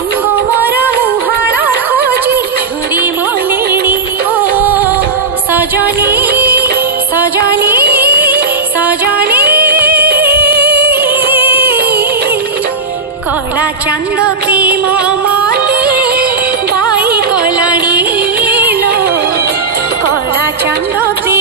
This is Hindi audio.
संग मोर मुहाण खोजी छुरी मलेणी ओ सजनी सजनी सजनी कला चांद प्रेम मते बाई कलाणी लो कला चांद प्रेम